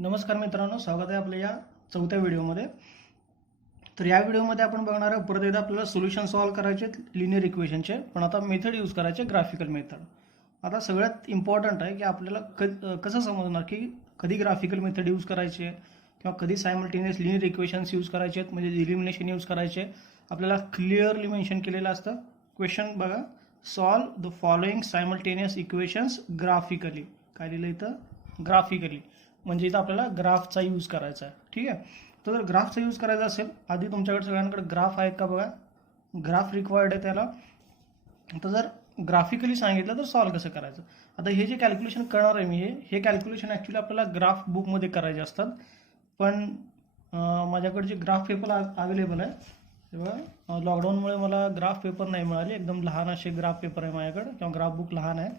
नमस्कार मित्रांनो, स्वागत आहे आपल्या या चौथ्या व्हिडिओमध्ये. तर या व्हिडिओमध्ये आपण बघणार आहोत परत एकदा आपल्याला सोल्युशन सॉल्व्ह करायचे लिनियर इक्वेशनचे, पण आता मेथड यूज करायचे ग्राफिकल मेथड. आता सगळ्यात इम्पॉर्टंट आहे की आपल्याला कसं समजणार की कधी ग्राफिकल मेथड यूज करायचे किंवा कधी सायमल्टेनियस लिनियर इक्वेशन्स यूज करायचे आहेत, म्हणजे इलिमिनेशन यूज करायचे. आपल्याला क्लिअरली मेन्शन केलेलं असतं. क्वेश्चन बघा, solve the following simultaneous equations graphically. काय लिहिलं इथं? ग्राफिकली. म्हणजे इथं आपल्याला ग्राफचा यूज करायचा आहे. ठीक आहे. तर जर ग्राफचा यूज करायचा असेल, आधी तुमच्याकडे सगळ्यांकडे ग्राफ आहेत का बघा. ग्राफ रिक्वायर्ड आहे त्याला. तर जर ग्राफिकली सांगितलं तर सॉल्व कसं करायचं. आता हे जे कॅल्क्युलेशन करणार आहे मी, हे कॅल्क्युलेशन ॲक्च्युली आपल्याला ग्राफ बुकमध्ये करायचे असतात, पण माझ्याकडे जे ग्राफ पेपर अवेलेबल आहे तेव्हा लॉकडाऊनमुळे मला ग्राफ पेपर नाही मिळाले. एकदम लहान असे ग्राफ पेपर आहे माझ्याकडे, किंवा ग्राफ बुक लहान आहे.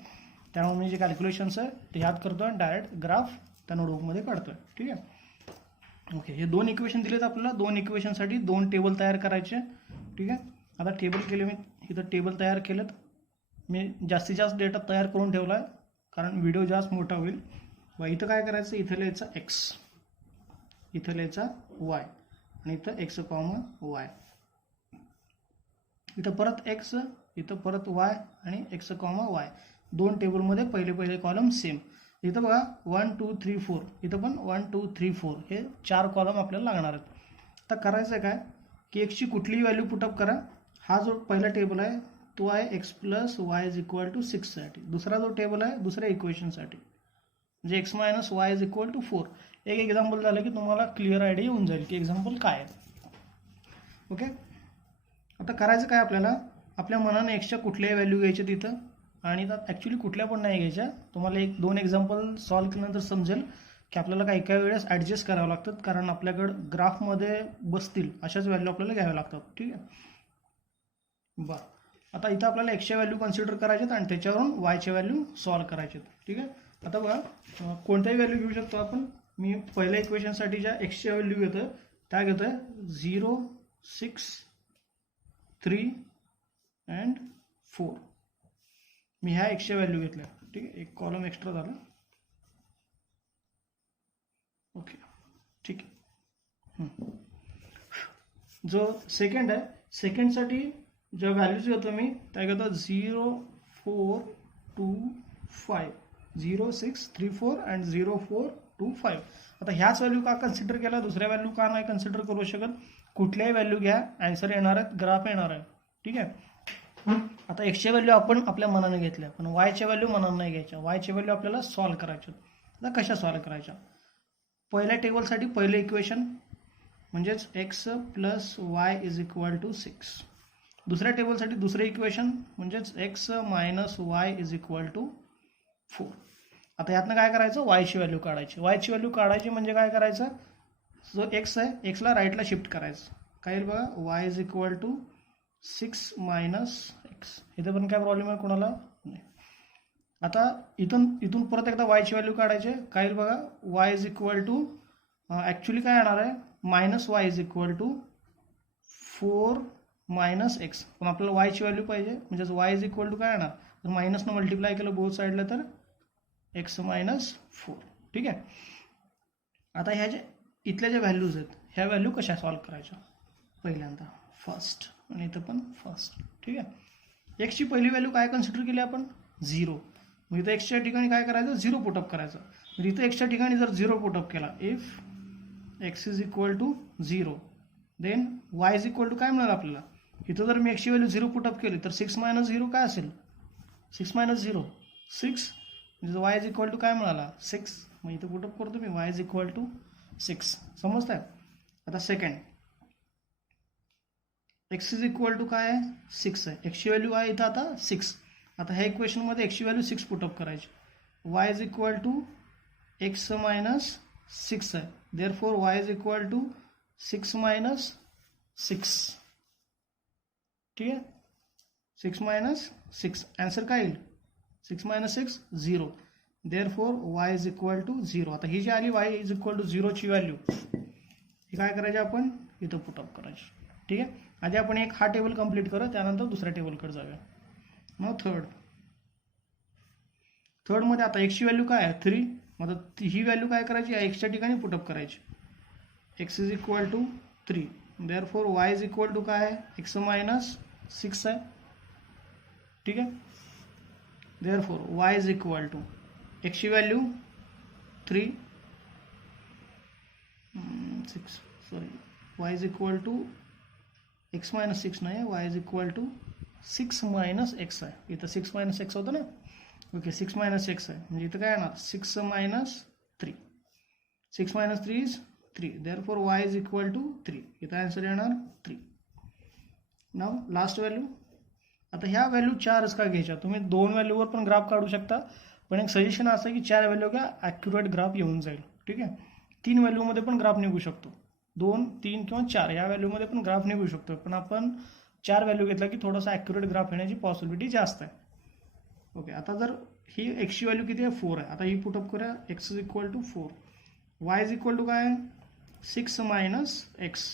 त्यामुळे मी जे कॅल्क्युलेशन्स आहे ते याद करतो आणि डायरेक्ट ग्राफ त्या नोटबुकमध्ये काढतोय. ठीक आहे. ओके, हे दोन इक्वेशन दिलेत आपल्याला. दोन इक्वेशनसाठी दोन टेबल तयार करायचे. ठीक आहे. आता टेबल केले मी, इथं टेबल तयार केलेत. मी जास्तीत जास्त डेटा तयार करून ठेवला आहे कारण व्हिडिओ जास्त मोठा होईल. व इथं काय करायचं, इथं लिहायचा एक्स, इथं लिहायचा वाय, आणि इथं एक्स कॉमा वाय. इथं परत एक्स, इथं परत वाय आणि एक्स कॉमा वाय. दोन टेबलमध्ये पहिले कॉलम सेम. इथं बघा 1 2 3 4, इथं पण 1 2 3 4, हे 4 कॉलम आपल्याला लागणार आहेत. आता करायचं काय की एक्सची कुठलीही व्हॅल्यू पुटअप करा. हा जो पहिला टेबल आहे तो आहे X plus Y is equal to 6 साठी. दुसरा जो टेबल आहे दुसऱ्या इक्वेशनसाठी, म्हणजे X minus Y is equal to 4. एक एक्झाम्पल झालं की तुम्हाला क्लिअर आयडिया येऊन जाईल की एक्झाम्पल काय आहे. ओके. आता करायचं काय, आपल्याला आपल्या मनाने एक्सच्या कुठल्याही व्हॅल्यू घ्यायच्या तिथं, आणि त्यात ॲक्च्युली कुठल्या पण नाही घ्यायच्या. तुम्हाला एक दोन एक्झाम्पल सॉल्व केल्यानंतर समजेल की आपल्याला काही काही वेळेस ॲडजस्ट करावं लागतात, कारण आपल्याकडं ग्राफमध्ये बसतील अशाच व्हॅल्यू आपल्याला घ्याव्या लागतात. ठीक आहे. बरं, आता इथं आपल्याला एक्सच्या व्हॅल्यू कन्सिडर करायच्यात आणि त्याच्यावरून वायच्या व्हॅल्यू सॉल्व करायच्यात. ठीक आहे. आता बघा, कोणत्याही व्हॅल्यू घेऊ शकतो आपण. मी पहिल्या इक्वेशनसाठी ज्या एक्सच्या व्हॅल्यू घेतोय त्या घेतोय 0 6 3 अँड 4. मी ह्या एक्सच्या व्हॅल्यू घेतल्या. ठीक आहे. एक कॉलम एक्स्ट्रा झाला. ओके, ठीक आहे. जो सेकंड आहे, सेकंडसाठी ज्या व्हॅल्यूज घेतो मी त्या घेतो 0 4 2 5, 0 6 3 4 अँड 0 4 2 5. आता ह्याच व्हॅल्यू का कन्सिडर केला, दुसऱ्या व्हॅल्यू का नाही कन्सिडर करू शकत. कुठल्याही व्हॅल्यू घ्या, आन्सर येणार आहेत, ग्राफ येणार आहे. ठीक आहे. आता एक्सच्या व्हॅल्यू आपण आपल्या मनाने घेतल्या, पण वायच्या व्हॅल्यू मनाने नाही घ्यायच्या. वायच्या व्हॅल्यू आपल्याला सॉल्व करायच्या. आता कशा सॉल्व करायच्या. पहिल्या टेबलसाठी पहिलं इक्वेशन म्हणजेच X plus Y is equal to 6. दुसऱ्या टेबलसाठी दुसरं इक्वेशन म्हणजेच X minus Y is equal to 4. आता यातनं काय करायचं, वायची व्हॅल्यू काढायची. वायची व्हॅल्यू काढायची म्हणजे काय करायचं, जो एक्स आहे एक्सला राईटला शिफ्ट करायचं. काय येईल बघा, Y is equal to 6 minus X. इथे पण काय प्रॉब्लेम आहे कोणाला नाही. आता इथून परत एकदा वायची व्हॅल्यू काढायची. काय येईल बघा, Y is equal to actually काय येणार आहे, minus Y is equal to 4 minus X. पण आपल्याला वायची व्हॅल्यू पाहिजे, म्हणजेच वाय इज इक्वल टू काय येणार, जर मायनसनं मल्टिप्लाय केलं बोथ साईडला तर एक्स मायनस 4. ठीक आहे. आता ह्या जे इथल्या ज्या व्हॅल्यूज आहेत ह्या व्हॅल्यू कशा सॉल्व करायच्या. पहिल्यांदा फर्स्ट, आणि इथं पण फर्स्ट. ठीक आहे. एक्सची पहिली व्हॅल्यू काय कन्सिडर केली आपण, 0. मग इथं एक्सच्या ठिकाणी काय करायचं, 0 पुटअप करायचं. तर इथं एक्सच्या ठिकाणी जर 0 पुटअप केला, if x is equal to 0, then Y is equal to काय मिळालं आपल्याला. इथं जर मी एक्सची व्हॅल्यू 0 पुटअप केली तर 6 मायनस 0 काय असेल, 6 मायनस 0 6, म्हणजे वाय इज इक्वल टू काय मिळाला 6. मग इथं पुटअप करतो मी वाय इज इक्वल टू 6. समजतंय. आता second, X is equal to काय आहे, 6 आहे. एक्सची व्हॅल्यू आहे इथं आता 6. आता ह्या इक्वेशनमध्ये एक्सची व्हॅल्यू 6 पुटअप करायची. Y is equal to x minus 6 आहे. Therefore Y is equal to 6 minus 6. ठीक आहे. 6 मायनस 6, आन्सर काय येईल, 6 minus 6 0. Therefore Y is equal to 0. आता ही जी आली वाय इज इक्वल टू 0ची व्हॅल्यू, ही काय करायची आपण इथं पुटअप करायची. ठीक आहे. आधी आपण एक हा टेबल कंप्लीट करू, त्यानंतर दुसऱ्या टेबलकडे जाऊया. मग थर्डमध्ये आता एक्सची व्हॅल्यू काय आहे 3, आता ही व्हॅल्यू काय करायची, एक्सच्या ठिकाणी पुटअप करायची. X is equal to 3, therefore Y is equal to काय आहे, एक्स मायनस 6 आहे. ठीक आहे. Therefore Y is equal to एक्सची value 3 6 sorry y is equal to x minus 6 नाही, y is equal to 6 minus x आहे. इथं 6 मायनस एक्स होतं ना. ओके, 6 मायनस एक्स आहे म्हणजे इथं काय येणार, 6 minus 3. 6 minus 3 is 3, therefore Y is equal to 3. इथं आन्सर येणार 3. Now last value. आता ह्या व्हॅल्यू 4च का घ्यायच्या, तुम्ही 2 व्हॅल्यूवर पण ग्राफ काढू शकता, पण एक सजेशन असं आहे की 4 व्हॅल्यू घ्या, ॲक्युरेट ग्राफ येऊन जाईल. ठीक आहे. 3 व्हॅल्यूमध्ये पण ग्राफ निघू शकतो, 2 3 किंवा 4 या व्हॅल्यूमध्ये पण ग्राफ निघू शकतो, पण आपण 4 व्हॅल्यू घेतला की थोडासा ॲक्युरेट ग्राफ येण्याची पॉसिबिलिटी जास्त आहे. ओके, आता जर ही एक्सची व्हॅल्यू किती आहे, 4 आहे. आता ही पुटअप करूया, x is equal to 4, Y is equal to काय आहे, 6 minus x.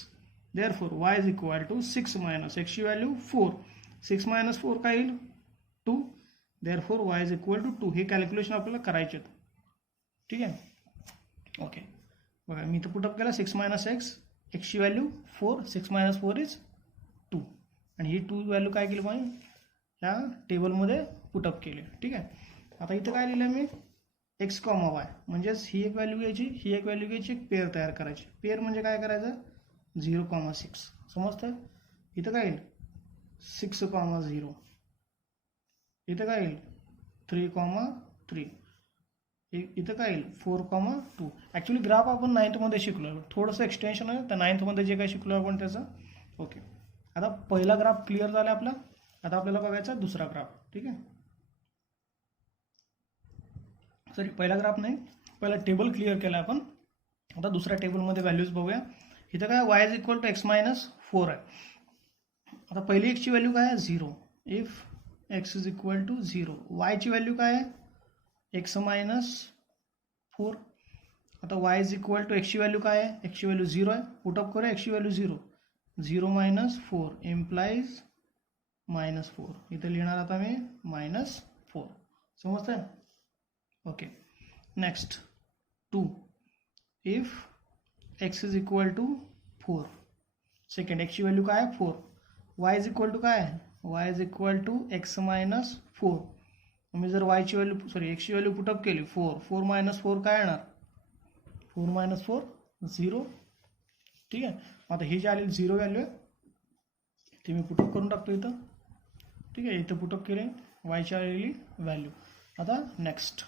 Therefore Y is equal to 6 minus एक्सची व्हॅल्यू 4, 6 मायनस 4 काय येईल 2, therefore Y is equal to 2. हे कॅल्क्युलेशन आपल्याला करायचे आहेत. ठीक आहे. ओके, बघा मी इथं पुटअप केला 6 मायनस एक्स, एक्सची व्हॅल्यू 4, 6 मायनस 4 इज 2, आणि ही 2 व्हॅल्यू काय केली पाहिजे, ह्या टेबलमध्ये पुटअप केली. ठीक आहे. आता इथं काय लिहिलं मी, एक्स कॉमा वाय, म्हणजेच ही एक व्हॅल्यू घ्यायची, ही एक व्हॅल्यू घ्यायची, एक पेअर तयार करायची. पेअर म्हणजे काय करायचं, 0,6 समजतं. इथं काय येईल 6,0, इथं काय येईल 3,3, इथं काय येईल 4,2. ॲक्च्युली ग्राफ आपण 9th मध्ये शिकलो, थोडंसं एक्सटेन्शन आहे त्या 9th मध्ये जे काय शिकलो आपण त्याचं. ओके, आता पहिला ग्राफ क्लिअर झाला आपला. आता आपल्याला बघायचा दुसरा ग्राफ. ठीक आहे, सॉरी पहिला ग्राफ नाही, पहिला टेबल क्लिअर केला आपण. आता दुसऱ्या टेबलमध्ये व्हॅल्यूज बघूया. इथं काय y is equal to x minus 4 आहे. आता पहिली एक्सची व्हॅल्यू काय आहे 0, if x is equal to 0. वायची व्हॅल्यू काय आहे एक्स मायनस 4. आता वाय इज इक्वल टू एक्सची व्हॅल्यू काय आहे, एक्सची व्हॅल्यू 0 आहे. पुटअप करूया एक्सची व्हॅल्यू 0, 0 मायनस 4 इम्प्लाइज मायनस 4. इथं लिहिणार आता मी मायनस 4. समजतंय. Okay, next 2, if x is equal to 4. Second एक्सची व्हॅल्यू काय आहे 4. वाय इज इक्वल टू काय आहे, Y is equal to x minus 4. मी जर वायची व्हॅल्यू सॉरी एक्सची व्हॅल्यू पुटअप केली 4, 4 मायनस 4 काय येणार, 4 मायनस 4 0. ठीक आहे. आता ही जी आलेली 0 व्हॅल्यू आहे ती मी पुटअप करून टाकतो इथं. ठीक आहे, इथं पुटअप केले वायची आलेली व्हॅल्यू. आता next,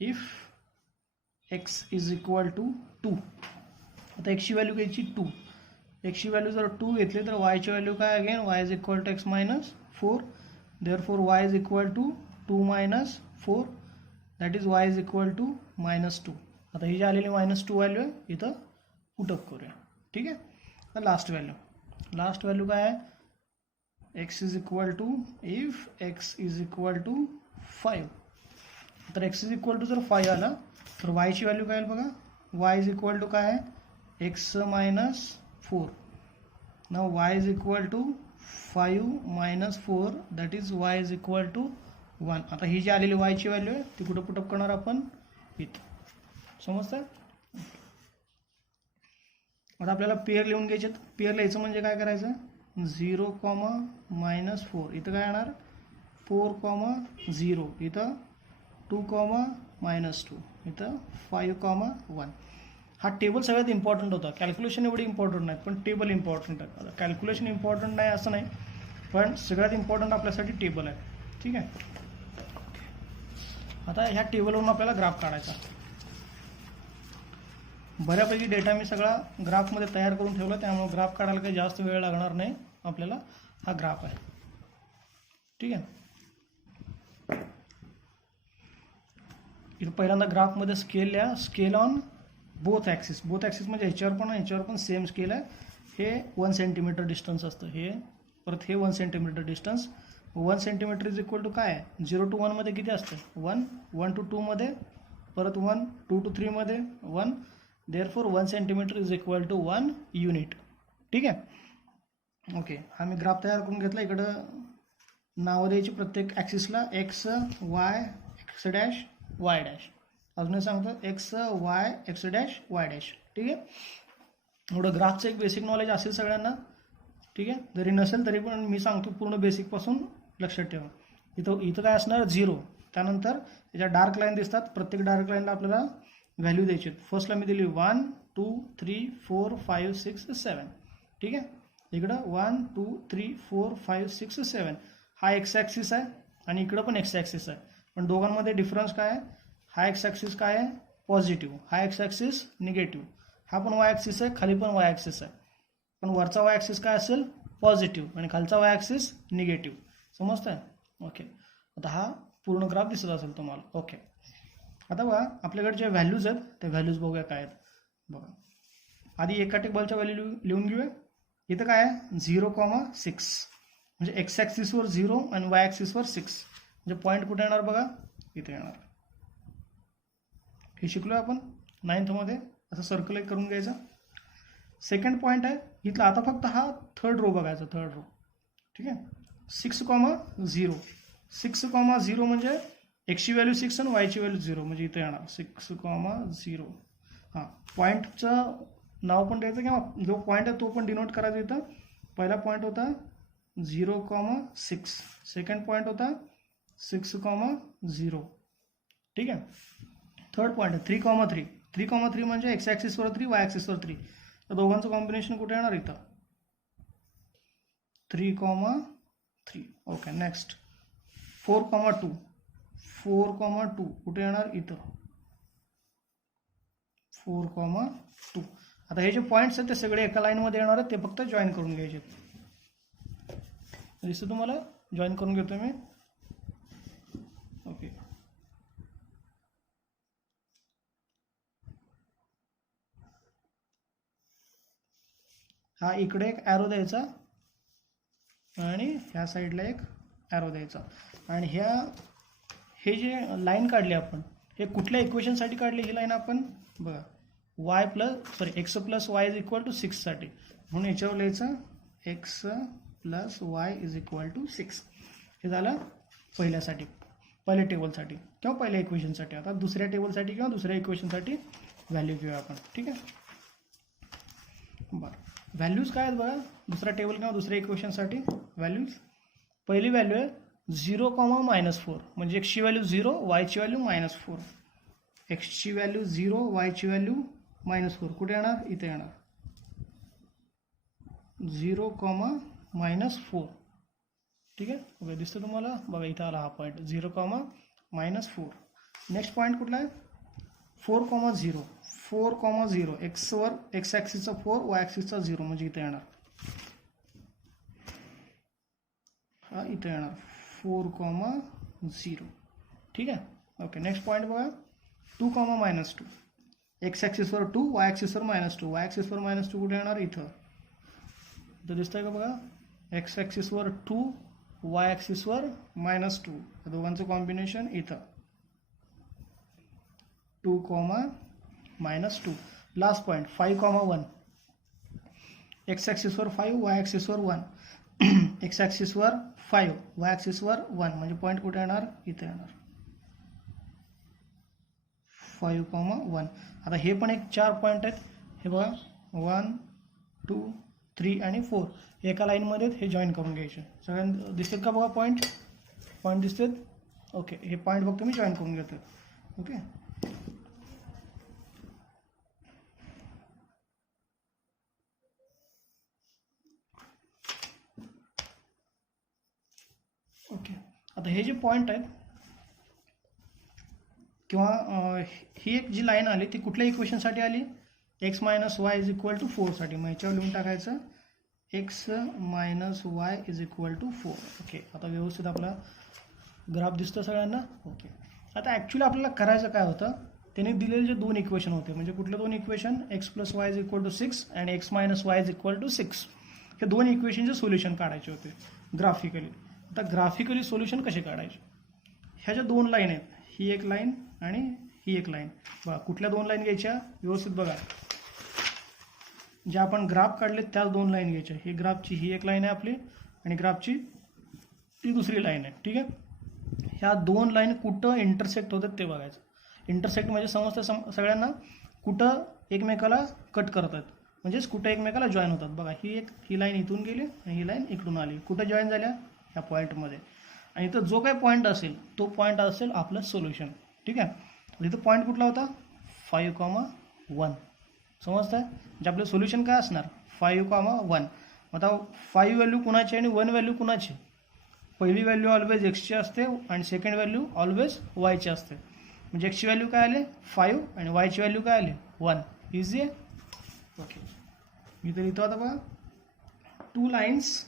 if x is equal to 2. आता एक्सची व्हॅल्यू घ्यायची 2. एक्सची व्हॅल्यू जर 2 घेतली तर वायची व्हॅल्यू काय, again Y is equal to x minus 4. Therefore Y is equal to 2 minus 4, that is Y is equal to minus 2. आता ही जी आलेली मायनस 2 व्हॅल्यू आहे इथं पुटअप करूया. ठीक आहे. आता लास्ट व्हॅल्यू काय आहे, x is equal to if x is equal to 5. तर एक्स इज इक्वल टू जर 5 आला तर वायची व्हॅल्यू काय येईल बघा, वाय इज इक्वल टू काय आहे x minus 4. Now Y is equal to 5 minus 4, that is Y is equal to 1. आता ही जी आलेली वायची व्हॅल्यू आहे ती कुठं पुटअप करणार आपण इथं. समजतं. आता आपल्याला पेअर लिहून घ्यायचे. पेअर लिहायचं म्हणजे काय करायचं, 0, मायनस 4, इथं काय येणार 4, 0, इथं 2, मायनस 2, इथं 5, 1. हा टेबल सगळ्यात इम्पॉर्टंट होता. कॅल्क्युलेशन एवढी इम्पॉर्टंट नाही, पण टेबल इम्पॉर्टंट आहे. आता कॅल्क्युलेशन इम्पॉर्टंट नाही असं नाही, पण सगळ्यात इम्पॉर्टंट आपल्यासाठी टेबल आहे. ठीक आहे. आता ह्या टेबलवरून आपल्याला ग्राफ काढायचा. बऱ्यापैकी डेटा मी सगळा ग्राफमध्ये तयार करून ठेवला, त्यामुळे ग्राफ काढायला काही जास्त वेळ लागणार नाही आपल्याला. हा ग्राफ आहे. ठीक आहे. इथं पहिल्यांदा ग्राफमध्ये स्केल लिहा, scale on both axis. Both axis म्हणजे ह्याच्यावर पण सेम स्केल आहे. हे 1 सेंटीमीटर डिस्टन्स असतं, हे परत हे 1 centimetre distance. 1 centimetre is equal to काय आहे, 0 to 1 मध्ये किती असतं 1, 1 to 2 मध्ये परत 1, 2 to 3 मध्ये 1. Therefore 1 centimetre is equal to 1 unit. ठीक आहे. ओके, आम्ही ग्राफ तयार करून घेतला. इकडं नावं द्यायची प्रत्येक ॲक्सिसला, x, y, x dash, y dash. अजून सांगतो x y x dash y dash. ठीक आहे, एवढं ग्राफचं एक बेसिक नॉलेज असेल सगळ्यांना. ठीक आहे, जरी नसेल तरी पण मी सांगतो पूर्ण बेसिकपासून लक्षात ठेवा. इथं काय असणार 0, त्यानंतर याच्या डार्क लाईन दिसतात, प्रत्येक डार्क लाईनला आपल्याला व्हॅल्यू द्यायची. फर्स्टला मी दिली 1 2 3 4 5 6 7. ठीक आहे, इकडं 1 2 3 4 5 6 7 हा एक्स ॲक्सिस आहे आणि इकडं पण एक्स ॲक्सिस आहे. पण दोघांमध्ये डिफरन्स काय आहे, हा एक्स ॲक्सिस काय आहे पॉझिटिव्ह, हा एक्स ॲक्सिस निगेटिव्ह. हा पण वाय ॲक्सिस आहे, खाली पण वाय ॲक्सिस आहे. पण वरचा वाय ॲक्सिस काय असेल पॉझिटिव्ह आणि खालचा वाय ॲक्सिस निगेटिव्ह. समजतंय? ओके, आता हा पूर्ण ग्राफ दिसत असेल तुम्हाला. ओके, आता बघा आपल्याकडे जे व्हॅल्यूज आहेत त्या व्हॅल्यूज बघूया काय आहेत. बघा आधी एका टेबलच्या व्हॅल्यू लिहून घेऊया. इथं काय आहे 0,6 म्हणजे एक्स ॲक्सिसवर 0 आणि वाय ॲक्सिसवर 6. म्हणजे पॉईंट कुठे येणार बघा, इथे येणार. हे शिकलो आपण 9thमध्ये, असं सर्कल एक करून घ्यायचं. सेकंड पॉईंट आहे इथला, आता फक्त हा थर्ड रो बघायचा, थर्ड रो. ठीक आहे, 6,0. 6,0 म्हणजे एक्सची व्हॅल्यू 6 आणि वायची व्हॅल्यू 0 म्हणजे इथे येणार 6,0. हां, पॉईंटचं नाव पण द्यायचं किंवा जो पॉईंट आहे तो पण डिनोट करायचा. इथं पहिला पॉईंट होता 0,6, सेकंड पॉईंट होता 6,0. ठीक आहे, थर्ड पॉईंट आहे 3,3. 3,3 म्हणजे एक्स ॲक्सिसवर 3 वाय ॲक्सिसवर 3. तर दोघांचं कॉम्बिनेशन कुठे येणार इथं 3,3. Okay, next 4,2. 4,2 कुठे येणार इथं 4,2. आता हे जे पॉईंट्स आहेत ते सगळे एका लाईनमध्ये येणार आहेत, ते फक्त जॉईन करून घ्यायचे. दिसतं तुम्हाला, जॉईन करून घेतो मी. ओके, हा इकडे एक ॲरो द्यायचा आणि ह्या साईडला एक ॲरो द्यायचा. आणि हे जे लाईन काढली आपण, हे कुठल्या इक्वेशनसाठी काढली ही लाईन आपण बघा, X plus Y is equal to 6 साठी. म्हणून याच्यावर लिहायचं X plus Y is equal to 6. हे झालं पहिल्यासाठी, पहिल्या टेबलसाठी किंवा पहिल्या इक्वेशनसाठी. आता दुसऱ्या टेबलसाठी किंवा दुसऱ्या इक्वेशनसाठी व्हॅल्यू घेऊया आपण. ठीक आहे, बरं व्हॅल्यूज काय आहेत बघा दुसरा टेबल किंवा दुसऱ्या इक्वेशनसाठी. व्हॅल्यूज पहिली व्हॅल्यू आहे 0,-4 म्हणजे एक्सची व्हॅल्यू 0 वायची व्हॅल्यू -4. एक्सची व्हॅल्यू 0 वायची व्हॅल्यू -4 कुठे येणार इथे येणार 0,-4. ठीक आहे, ओके दिसतं तुम्हाला बघा इथं आला हा पॉईंट 0,-4. नेक्स्ट पॉईंट कुठला आहे 4,0. 4,0 एक्सवर एक्स ॲक्सिसचा 4 वाय ॲक्सिसचा 0 म्हणजे इथे येणार हा इथे येणार 4,0. ठीक आहे, ओके नेक्स्ट पॉईंट बघा 2,-2. एक्स ॲक्सिसवर 2 वाय ॲक्सिसवर -2. वाय ॲक्सिसवर -2 कुठे येणार इथं दिसतंय का बघा, एक्स ॲक्सिसवर 2 वाय ॲक्सिसवर -2. या दोघांचं कॉम्बिनेशन इथं 2,-2. Last point 5,1. एक्स ॲक्सिसवर 5 वाय ॲक्सिसवर 1. एक्स ॲक्सिसवर 5 वाय ॲक्सिसवर 1 म्हणजे पॉईंट कुठे येणार इथे येणार 5,1. आता हे पण एक 4 पॉईंट आहेत. हे बघा 1 2 3 आणि 4 एका लाईनमध्ये हे जॉईन करून घ्यायचे. सगळ्यांना दिसतात का बघा पॉईंट दिसतात. ओके, हे पॉईंट फक्त मी जॉईन करून घेतो. ओके, ओके आता हे जे पॉईंट आहेत किंवा ही एक जी लाईन आली ती कुठल्या इक्वेशनसाठी आली X minus Y is equal to 4 साठी. मग याच्यावर लिहून टाकायचं X minus Y is equal to 4. Okay, आता व्यवस्थित आपला ग्राफ दिसतो सगळ्यांना. ओके, आता ॲक्च्युली आपल्याला करायचं काय होतं, त्याने दिलेले जे 2 इक्वेशन होते म्हणजे कुठले 2 equation X plus Y is equal to 6 आणि X minus Y is equal to 6. हे 2 इक्वेशनचे सोल्युशन काढायचे होते ग्राफिकली. आता ग्राफिकली सोल्युशन कसे काढायचे, ह्या ज्या 2 लाईन आहेत ही एक लाईन आणि ही एक लाईन. बघा कुठल्या 2 लाईन घ्यायच्या व्यवस्थित बघा, ज्या आपण ग्राफ काढले त्याच 2 लाईन घ्यायच्या. ही ग्राफची ही एक लाईन आहे आपली आणि ग्राफची ती दुसरी लाईन आहे. ठीक आहे, ह्या दोन लाईन कुठं इंटरसेक्ट होतात ते बघायचं. इंटरसेक्ट म्हणजे समजतं सगळ्यांना, कुठं एकमेकाला कट करतात, म्हणजेच कुठं एकमेकाला जॉईन होतात. बघा ही लाईन इथून गेली आणि ही लाईन इकडून आली, कुठं जॉईन झाल्या, ह्या पॉईंटमध्ये. आणि इथं जो काही पॉईंट असेल तो पॉईंट असेल आपलं सोल्युशन. ठीक आहे. इथं पॉईंट कुठला होता, 5,1. समजतं आहे. म्हणजे आपलं सोल्युशन काय असणार, 5,1. आता 5 व्हॅल्यू कुणाची आणि 1 व्हॅल्यू कुणाची. पहिली व्हॅल्यू ऑलवेज एक्सची असते आणि सेकंड व्हॅल्यू ऑलवेज वायची असते. म्हणजे एक्सची व्हॅल्यू काय आले 5 आणि वायची व्हॅल्यू काय आले 1. इझी आहे. ओके, मी तर लिहितो आता बघा, 2 लाईन्स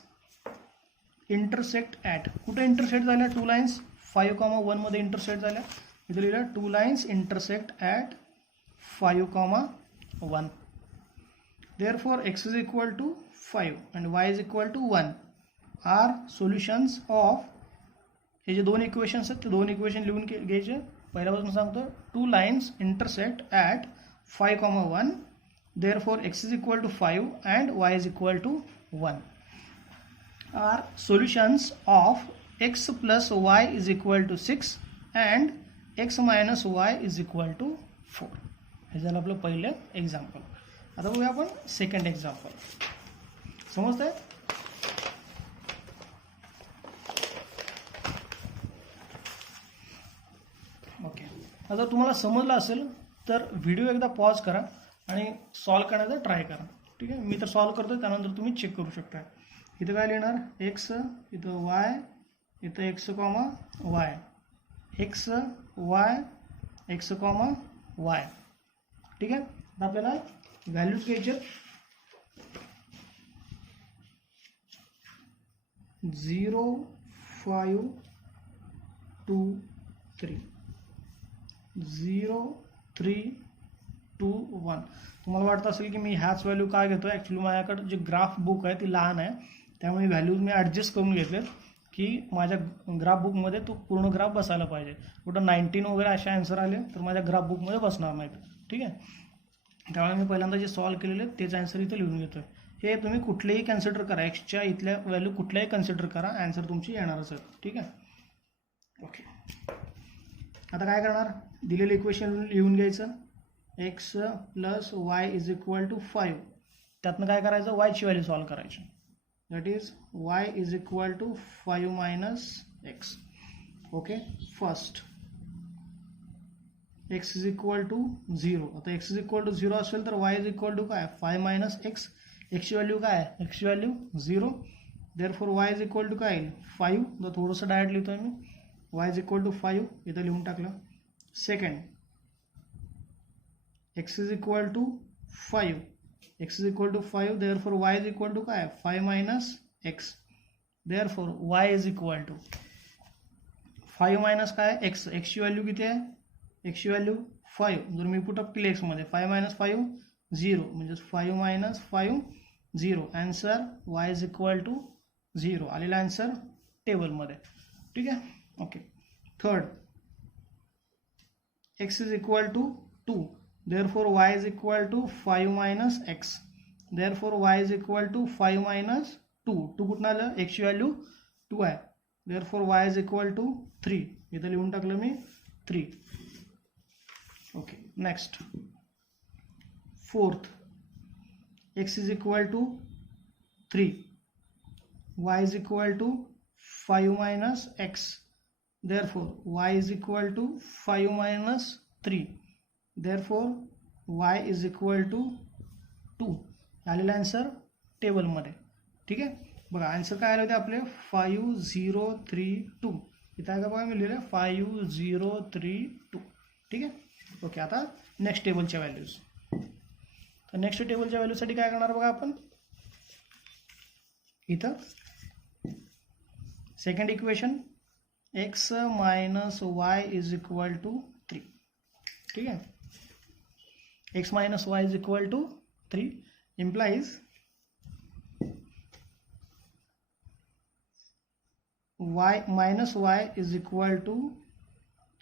इंटरसेक्ट ॲट. कुठे इंटरसेक्ट झाल्या 2 लाईन्स, 5,1 मध्ये इंटरसेक्ट झाल्या. इथे लिहिलं 2 lines intersect at 5,1. Therefore x is equal to 5 and y is equal to 1 are solutions of, हे जे दोन इक्वेशन्स आहेत ते दोन इक्वेशन लिहून घ्यायचे. पहिल्यापासून सांगतो, 2 lines intersect at 5,1. Therefore x is equal to 5 and y is equal to 1 are solutions of x plus y is equal to 6 and x minus y is equal to 4. हे झालं आपलं पहिलं एक्झाम्पल. आता बघूया आपण सेकंड एक्झाम्पल. समजतंय. Okay, आता तुम्हाला समजलं असेल तर व्हिडिओ एकदा पॉज करा आणि सॉल्व करण्याचा ट्राय करा. ठीक आहे, मी तर सॉल्व करतो, त्यानंतर तुम्ही चेक करू शकता. इथं काय लिहिणार, एक्स, इथं वाय, इथं x comma y, x y, x comma y. ठीक आहे. आता आपल्याला व्हॅल्यूज घ्यायचे, 0, 5, 2, 3, 0, 3, 2, 1. तुम्हाला वाटतं असेल की मी ह्याच व्हॅल्यू काय घेतो. ॲक्च्युली माझ्याकडे जे ग्राफ बुक आहे ती लहान आहे, त्यामुळे व्हॅल्यूज मी ॲडजस्ट करून घेतलेत की माझ्या ग्राफ बुकमध्ये तो पूर्ण ग्राफ बसायला पाहिजे. कुठं 19 वगैरे असे आन्सर आले तर माझ्या ग्राफ बुकमध्ये बसणार नाहीत. ठीक आहे. त्यामुळे मी पहिल्यांदा जे सॉल्व केलेले तेच आन्सर इथे लिहून घेतो. हे तुम्ही कुठलेही कन्सिडर करा, एक्सच्या इथल्या व्हॅल्यू कुठल्याही कन्सिडर करा, आन्सर तुमची येणारच आहे. ठीक आहे. ओके, आता काय करणार, दिलेलं इक्वेशन लिहून घ्यायचं, X plus Y is equal to 5. त्यातनं काय करायचं, वायची व्हॅल्यू सॉल्व करायची. That is Y is equal to 5 minus X. Okay, first x is equal to 0. आता x इज इक्वल टू 0 असेल तर y इज इक्वल टू काय 5 मायनस एक्स. एक्सची व्हॅल्यू काय आहे, एक्सची value 0. Therefore y is equal to काय 5. तर थोडंसं डायरेक्ट लिहितोय मी, y इज इक्वल टू 5 इथं लिहून टाकलं. Second, x is equal to 5, x is equal to 5. Therefore y is equal to काय 5 minus x. Therefore y is equal to 5 minus काय एक्स. एक्सची व्हॅल्यू किती आहे, एक्सची व्हॅल्यू 5. जर मी पुटअप केली एक्समध्ये 5 मायनस 5 0, म्हणजे 5 minus 5 0. Answer y is equal to 0 आलेला आन्सर टेबलमध्ये. ठीक आहे. Okay, third, x is equal to 2. Therefore y is equal to 5 minus x. Therefore y is equal to 5 minus 2. 2 कुठून आलं, एक्सची व्हॅल्यू 2 आहे. Therefore y is equal to 3. इथं लिहून टाकलं मी 3. Okay, next, fourth, x is equal to 3, y is equal to 5 minus x. Therefore y is equal to 5 minus 3. Therefore y is equal to 2 आलेला answer टेबलमध्ये. ठीक आहे. बघा आन्सर काय आले होते आपले 5032. इथं आहे का बघा, मी लिहिलं 5032. ठीक आहे. ओके, आता नेक्स्ट टेबलच्या व्हॅल्यूज. तर नेक्स्ट टेबलच्या व्हॅल्यूसाठी काय करणार बघा आपण, इथं second equation x minus Y is equal to 3. ठीक आहे. X minus Y is equal to 3 implies y minus Y is equal to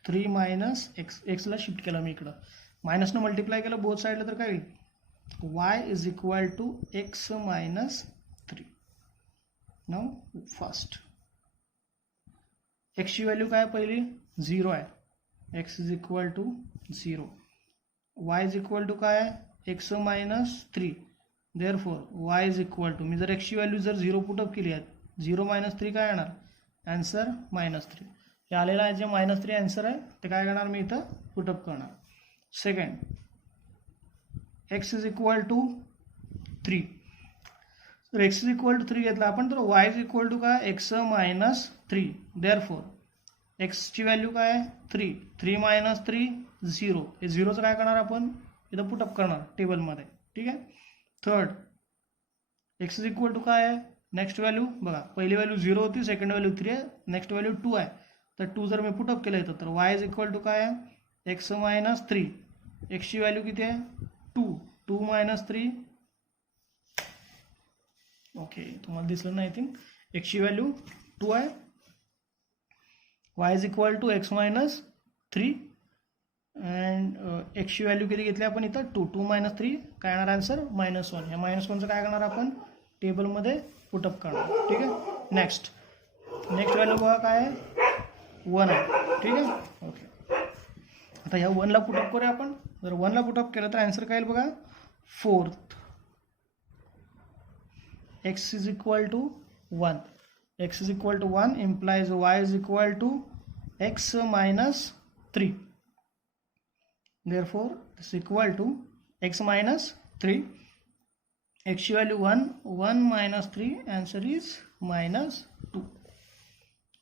3 minus x. एक्सला शिफ्ट केलं मी इकडं, मायनसनं मल्टिप्लाय केलं बोथ साईडला तर काय होईल, y is equal to x minus 3. Now first एक्सची व्हॅल्यू काय पहिली 0 आहे, x is equal to 0. Y is equal to काय आहे, x minus 3. Therefore Y is equal to, मी जर एक्सची व्हॅल्यू जर 0 पुटअप केली आहे, 0 - 3 काय येणार, आन्सर -3. हे आलेलं आहे जे -3 आन्सर आहे ते काय करणार मी इथं पुटअप करणार. Second, X is equal to 3. तर एक्स इज इक्वल टू 3 घेतला आपण, तर वाय इज इक्वल टू काय, एक्स मायनस 3. देअरफॉर एक्सची व्हॅल्यू काय आहे 3, 3 - 3 0. हे 0चं काय करणार आपण इथं पुटअप करणार टेबलमध्ये. ठीक आहे. Third, X is equal to काय आहे, नेक्स्ट व्हॅल्यू बघा, पहिली व्हॅल्यू 0 होती, सेकंड व्हॅल्यू 3 आहे, नेक्स्ट व्हॅल्यू 2 आहे. तर 2 जर मी पुटअप केलं येतं तर वाय इज इक्वल टू काय आहे, एक्स मायनस 3. एक्सची व्हॅल्यू किती आहे 2, 2 - 3. ओके, तुम्हाला दिसलं नाही, आय थिंक एक्सची व्हॅल्यू 2 आहे. Y is equal to x minus 3 and एक्सची व्हॅल्यू किती घेतली आपण इथं 2, 2 - 3 काय येणार आन्सर -1. ह्या -1चं काय करणार आपण टेबलमध्ये पुटअप करणार. ठीक आहे. नेक्स्ट व्हॅल्यू बघा काय आहे 1 आहे. ठीक आहे. ओके, आता ह्या 1ला पुटअप करूया आपण. जर 1ला पुटअप केलं तर आन्सर काय येईल बघा 4. X is equal to 1. X is equal to 1 implies y is equal to x minus 3. Therefore, this is equal to x minus 3. x ची व्हॅल्यू 1, 1 - 3 आन्सर इज -2.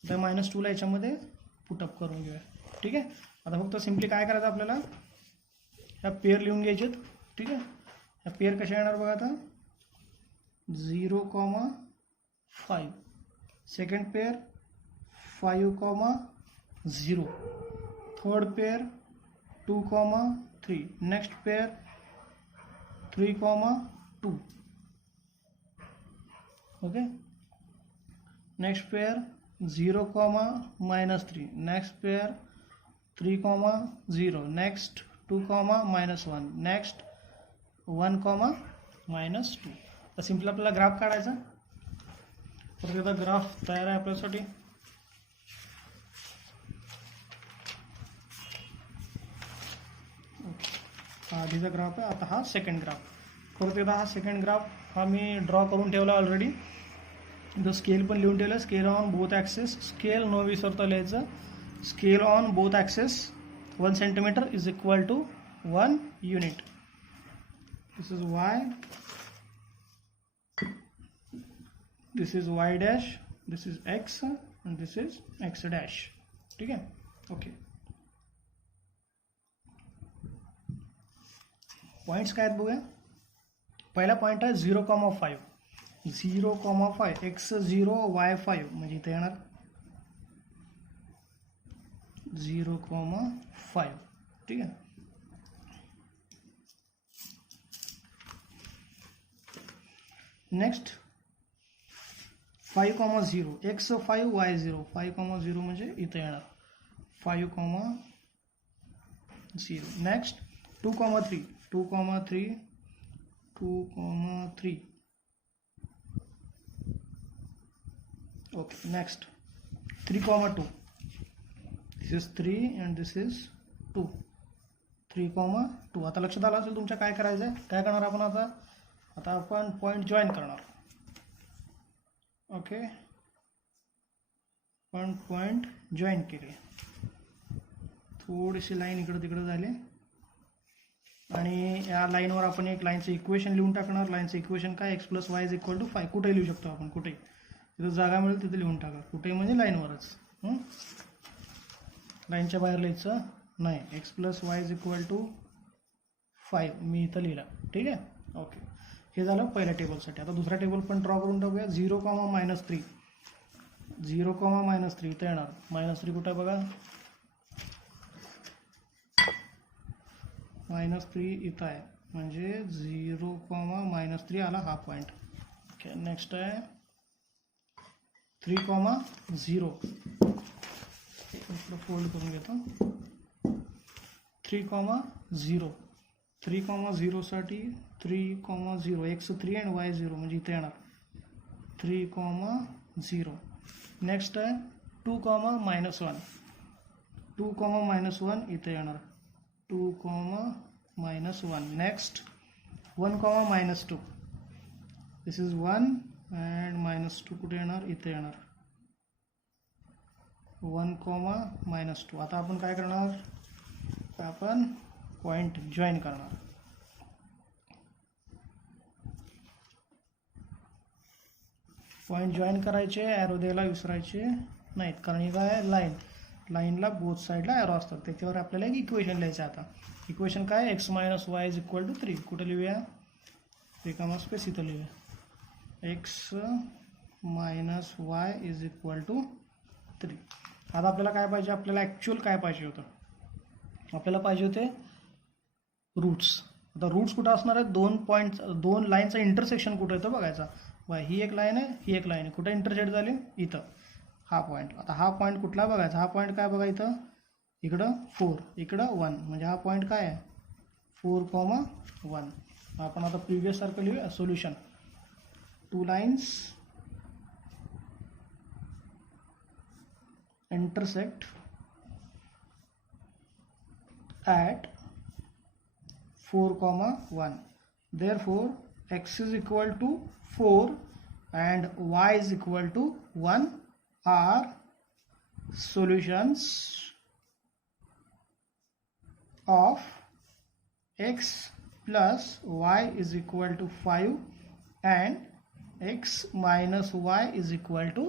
तर -2ला याच्यामध्ये पुटअप करून घेऊया. ठीक आहे. आता फक्त सिम्पली काय करायचं आपल्याला, ह्या पेअर लिहून घ्यायचेत. ठीक आहे. ह्या पेअर कशा येणार बघा आता 0, 5. Second pair 5, 0. Third pair 2, 3. Next pair 3, 2. Okay. Next pair 0, -3. Next pair 3, 0. Next 2, -1. Next 1, -2. तर सिम्पल आपल्याला ग्राफ काढायचा. तर त्याचा ग्राफ तयार आहे आपल्यासाठी. हा आधीचा ग्राफ आहे, आता हा सेकंड ग्राफ. परत एकदा हा सेकंड ग्राफ हा मी ड्रॉ करून ठेवला ऑलरेडी. इथं स्केल पण लिहून ठेवलं, scale on both axes. Scale न विसरता लिहायचं, scale on both axes 1 centimetre is equal to 1 unit. This is Y, this is y dash, this is x and this is x dash. ठीक है. Okay, points काय आहेत बघूया. पहिला point आहे 0,5. 0,5 x 0 y 5 म्हणजे इथे येणार 0,5. ठीक आहे. नेक्स्ट 5, 0. x 5 y 0. 5, 0 म्हणजे इथे येणार 5, 0. Next 2, 3. 2, 3. 2, 3. Okay. Next 3, 2. This is 3 and this is 2. 3, 2. आता लक्षात आलं असेल तुमच्या काय करायचं आहे. काय करणार आपण आता आपण पॉईंट जॉईन करणार. ओके, पण पॉइंट जॉईन केले. थोडीशी लाईन इकडं तिकडं झाली आणि या लाईनवर आपण एक लाईनचं इक्वेशन लिहून टाकणार. लाईनचं इक्वेशन काय x + y = 5. कुठेही लिहू शकतो आपण, कुठेही तिथं जागा मिळेल तिथे लिहून टाका. कुठेही म्हणजे लाईनवरच, लाईनच्या बाहेर लिहायचं नाही. x + y = 5 मी इथं लिहिला. ठीक आहे. ओके, हे झालं पहिल्या टेबलसाठी. आता दुसरा टेबल पण ड्रॉ करून टाकूया. 0, -3. 0, -3 इथं येणार. -3 कुठं आहे बघा, -3 इथं आहे म्हणजे 0, -3 आला हा पॉईंट. ओके. नेक्स्ट आहे 3, 0. फोल्ड करून घेतो. 3, 0. 3, 0 साठी 3, 0. x 3 and y 0 म्हणजे इथे येणार 3, 0. नेक्स्ट आहे 2, -1. 2, -1 इथे येणार. 2, -1. नेक्स्ट 1, -2. दिस इज 1 अँड -2 कुठे येणार? इथे येणार. 1, -2. आता आपण काय करणार? आपण पॉइंट जॉईन करणार. पॉइंट जॉईन करायचे, ॲरो द्यायला विसरायचे नाहीत, कारण हे काय आहे? लाईनला बोथ साईडला ॲरो असतात. त्याच्यावर आपल्याला एक इक्वेशन लिहायचं. आता इक्वेशन काय? x - y = 3. कुठे लिहूया? रिकामा स्पेस इथं लिहूया. x - y = 3. आता आपल्याला काय पाहिजे? आपल्याला ॲक्च्युअल काय पाहिजे होतं? आपल्याला पाहिजे होते रूट्स. आता रूट्स कुठं असणार आहेत? 2 लाईनचं इंटरसेक्शन कुठं येतं बघायचा. ही एक लाईन आहे, ही एक लाईन आहे. कुठं इंटरसेक्ट झाली? इथं. हा पॉईंट. आता हा पॉईंट कुठला बघायचा? हा पॉईंट काय बघा इथं? इकडं 4, इकडं 1. म्हणजे हा पॉईंट काय आहे? 4, 1. आपण आता प्रिव्हियस सारखं लिहूया. Solution. 2 lines intersect at 4, 1. Therefore x is equal to 4 and y is equal to 1 are solutions of x plus y is equal to 5 and x minus y is equal to